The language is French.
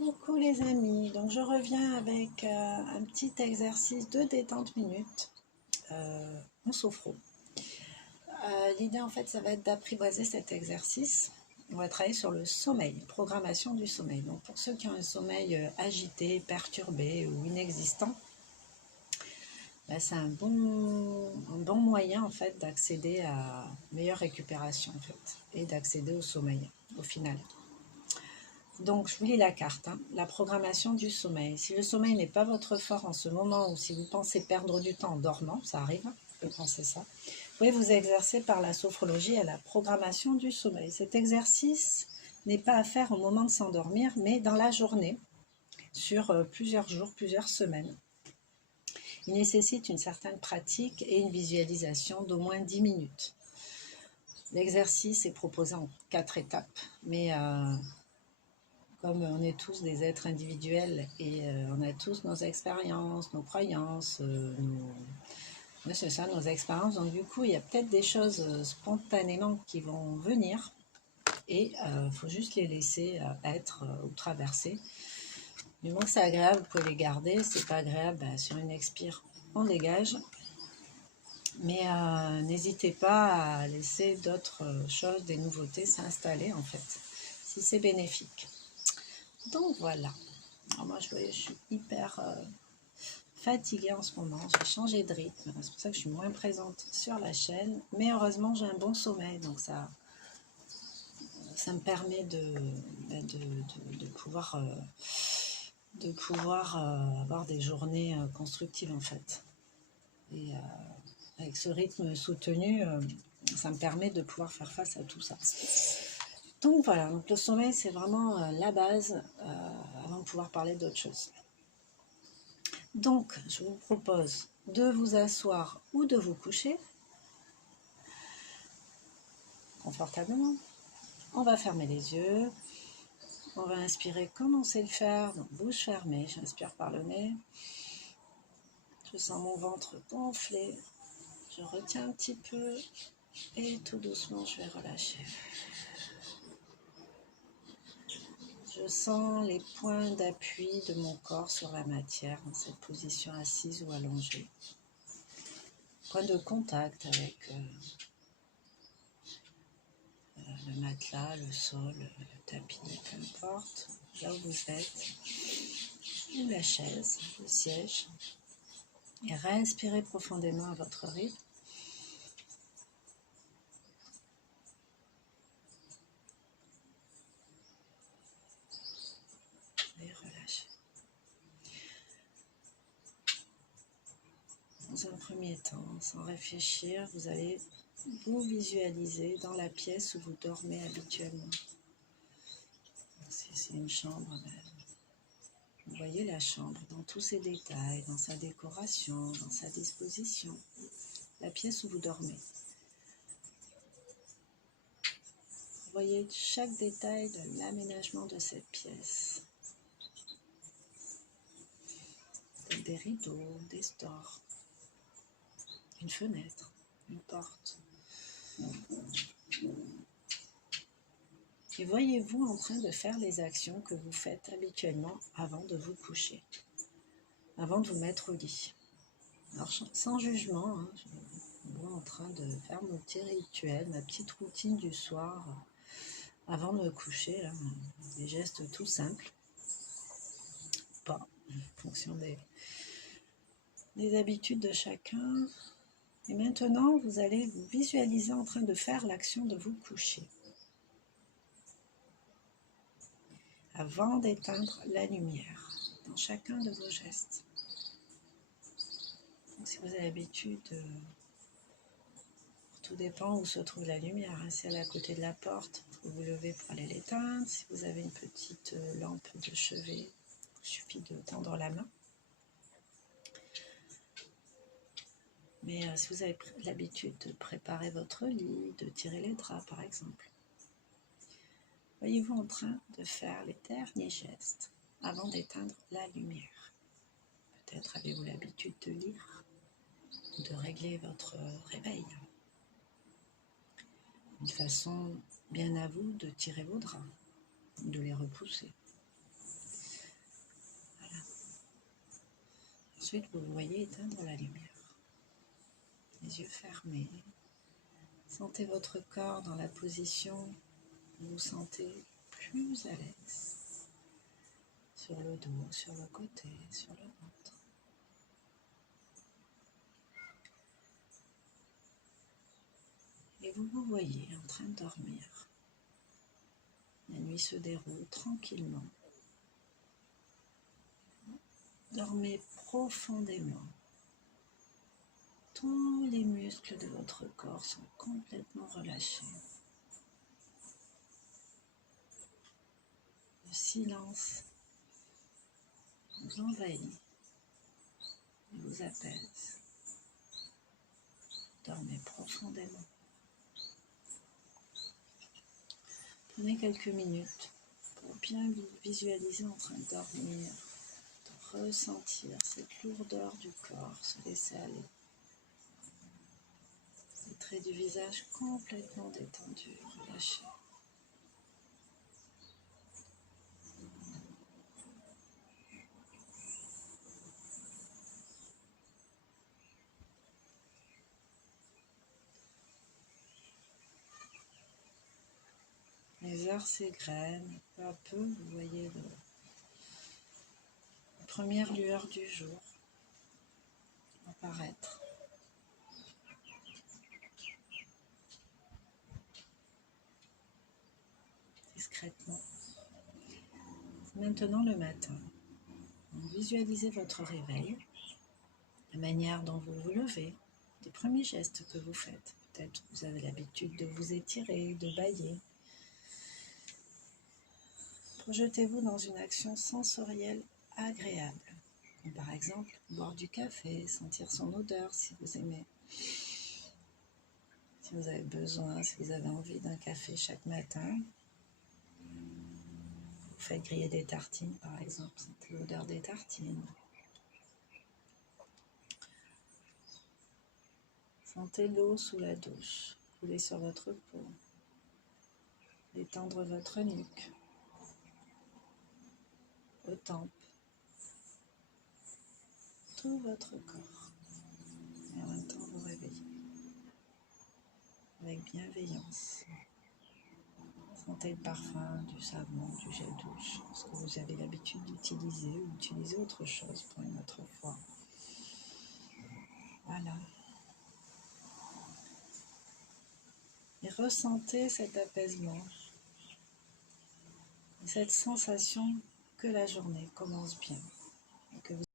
Coucou les amis, donc je reviens avec un petit exercice de détente minute en sophro. L'idée en fait ça va être d'apprivoiser cet exercice. On va travailler sur le sommeil, programmation du sommeil. Donc pour ceux qui ont un sommeil agité, perturbé ou inexistant, c'est un bon moyen en fait d'accéder à une meilleure récupération en fait, et d'accéder au sommeil au final. Donc, je vous lis la carte, hein. La programmation du sommeil. Si le sommeil n'est pas votre fort en ce moment ou si vous pensez perdre du temps en dormant, ça arrive, je peux penser ça, vous pouvez vous exercer par la sophrologie à la programmation du sommeil. Cet exercice n'est pas à faire au moment de s'endormir, mais dans la journée, sur plusieurs jours, plusieurs semaines. Il nécessite une certaine pratique et une visualisation d'au moins 10 minutes. L'exercice est proposé en 4 étapes, mais comme on est tous des êtres individuels et on a tous nos expériences, nos croyances, c'est ça, nos expériences. Donc du coup, il y a peut-être des choses spontanément qui vont venir et il faut juste les laisser être ou traverser. Du moment que c'est agréable, vous pouvez les garder. C'est pas agréable, sur une expire, on dégage. Mais n'hésitez pas à laisser d'autres choses, des nouveautés s'installer en fait, si c'est bénéfique. Donc voilà. Alors moi, je suis hyper fatiguée en ce moment. J'ai changé de rythme. C'est pour ça que je suis moins présente sur la chaîne. Mais heureusement, j'ai un bon sommeil. Donc ça me permet de pouvoir avoir des journées constructives en fait. Et avec ce rythme soutenu, ça me permet de pouvoir faire face à tout ça. Donc voilà, donc le sommeil, c'est vraiment la base avant de pouvoir parler d'autre chose. Donc, je vous propose de vous asseoir ou de vous coucher confortablement. On va fermer les yeux. On va inspirer comme on sait le faire, donc bouche fermée. J'inspire par le nez. Je sens mon ventre gonfler. Je retiens un petit peu et tout doucement, je vais relâcher. Je sens les points d'appui de mon corps sur la matière dans cette position assise ou allongée. Point de contact avec le matelas, le sol, le tapis, peu importe, là où vous êtes, ou la chaise, le siège. Et respirez profondément à votre rythme. Et relâchez. Dans un premier temps, sans réfléchir, vous allez vous visualiser dans la pièce où vous dormez habituellement. Si c'est une chambre, vous voyez la chambre dans tous ses détails, dans sa décoration, dans sa disposition. La pièce où vous dormez. Vous voyez chaque détail de l'aménagement de cette pièce. Des rideaux, des stores, une fenêtre, une porte. Et voyez-vous en train de faire les actions que vous faites habituellement avant de vous coucher, avant de vous mettre au lit. Alors sans jugement, hein, je me vois en train de faire mon petit rituel, ma petite routine du soir avant de me coucher, là, des gestes tout simples, pas en fonction des habitudes de chacun. Et maintenant, vous allez vous visualiser en train de faire l'action de vous coucher. Avant d'éteindre la lumière dans chacun de vos gestes. Donc, si vous avez l'habitude, tout dépend où se trouve la lumière. Hein. Si elle est à côté de la porte, vous vous levez pour aller l'éteindre. Si vous avez une petite lampe de chevet, il suffit de tendre la main. Mais si vous avez l'habitude de préparer votre lit, de tirer les draps par exemple, voyez-vous en train de faire les derniers gestes avant d'éteindre la lumière. Peut-être avez-vous l'habitude de lire, de régler votre réveil. Une façon bien à vous de tirer vos draps, de les repousser. Ensuite, vous voyez éteindre la lumière. Les yeux fermés. Sentez votre corps dans la position où vous vous sentez plus à l'aise. Sur le dos, sur le côté, sur le ventre. Et vous vous voyez en train de dormir. La nuit se déroule tranquillement. Dormez profondément. Tous les muscles de votre corps sont complètement relâchés. Le silence vous envahit et vous apaise. Dormez profondément. Prenez quelques minutes pour bien vous visualiser en train de dormir, de ressentir cette lourdeur du corps, se laisser aller. Les traits du visage complètement détendus, relâchés. Les heures s'égrènent, peu à peu, vous voyez la première lueur du jour apparaître. Discrètement. Maintenant le matin, vous visualisez votre réveil, la manière dont vous vous levez, les premiers gestes que vous faites. Peut-être que vous avez l'habitude de vous étirer, de bâiller. Projetez-vous dans une action sensorielle agréable. Comme par exemple, boire du café, sentir son odeur si vous aimez. Si vous avez besoin, si vous avez envie d'un café chaque matin, vous faites griller des tartines par exemple, sentez l'odeur des tartines. Sentez l'eau sous la douche couler sur votre peau, détendre votre nuque, vos tempes, tout votre corps. Et en même temps vous réveillez avec bienveillance. Sentez le parfum du savon, du gel douche, ce que vous avez l'habitude d'utiliser ou utiliser autre chose pour une autre fois. Voilà. Et ressentez cet apaisement, et cette sensation que la journée commence bien, et que vous